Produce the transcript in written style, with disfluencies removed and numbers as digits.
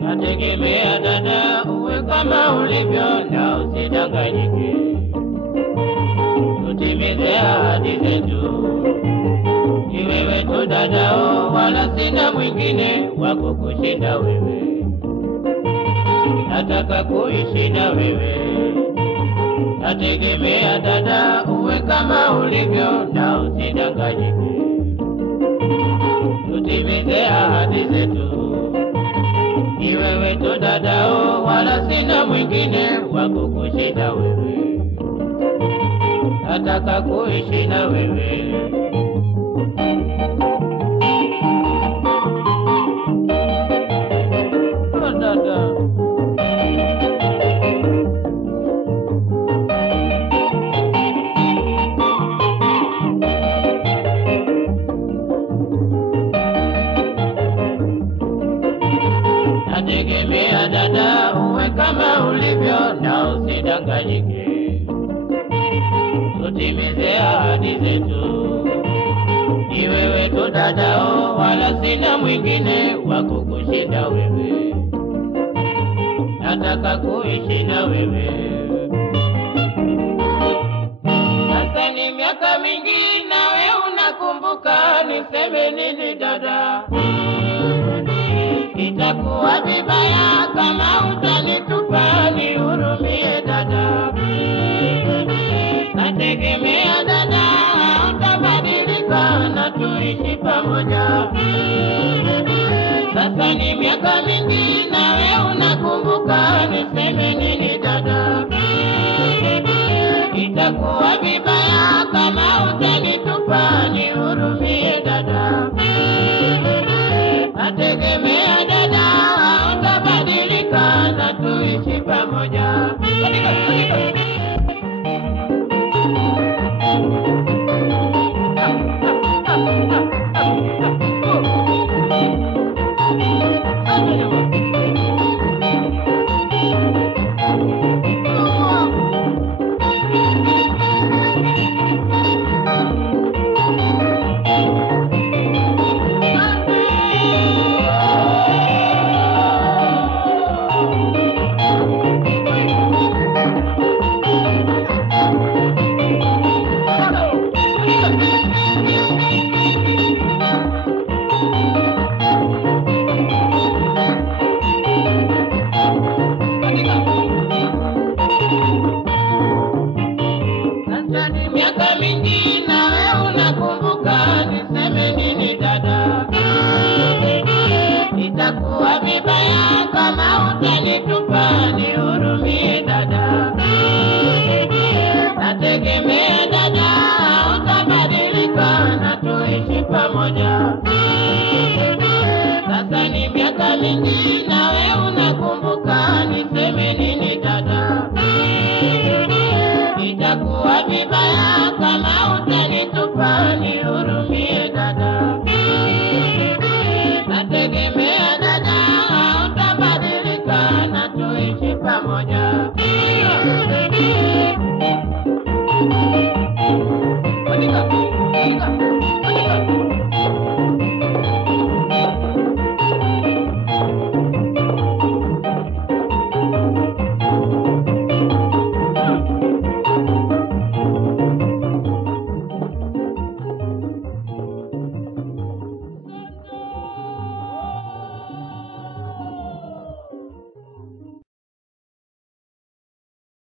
Nategemea dada uwe kama ulivyo na usidanganyike. Tutimize ahadi zetu. Ni wewe tu dadao, wala sina mwingine wa kukushinda wewe. Nataka kuishi na wewe. Nategemea dada uwe kama ulivyo na usidanganyike. Tutimize ahadi zetu. Ni wewe tu dadao, wala sina mwingine wa kukushinda wewe. Nataka kuishi na wewe. Oh dada, nategemea dada uwe kama ulivyo na usidanganyike. Tutimize ahadi zetu. Ni wewe tu dadao, wala sina mwingine wa kukushinda wewe. Nataka kuishi na wewe. Sasa ni miaka mingi nawe unakumbuka, niseme nini dada? Itakuwa vibaya kama utanitupa, nihurumie dada. Nategemea dada utabadilika na tuishi pamoja. Sasa ni miaka mingi nawe unakumbuka, niseme nini dada? Itakuwa vibaya kama utanitupa, nihurumie dada. Nategemea dada utabadilika na tuishi pamoja. Miaka mingi nawe unakumbuka, niseme nini dada? Itakuwa vibaya kama utanitupa, nihurumie dada. Nategemea dada utabadilika na tuishi pamoja. Sasa ni miaka mingi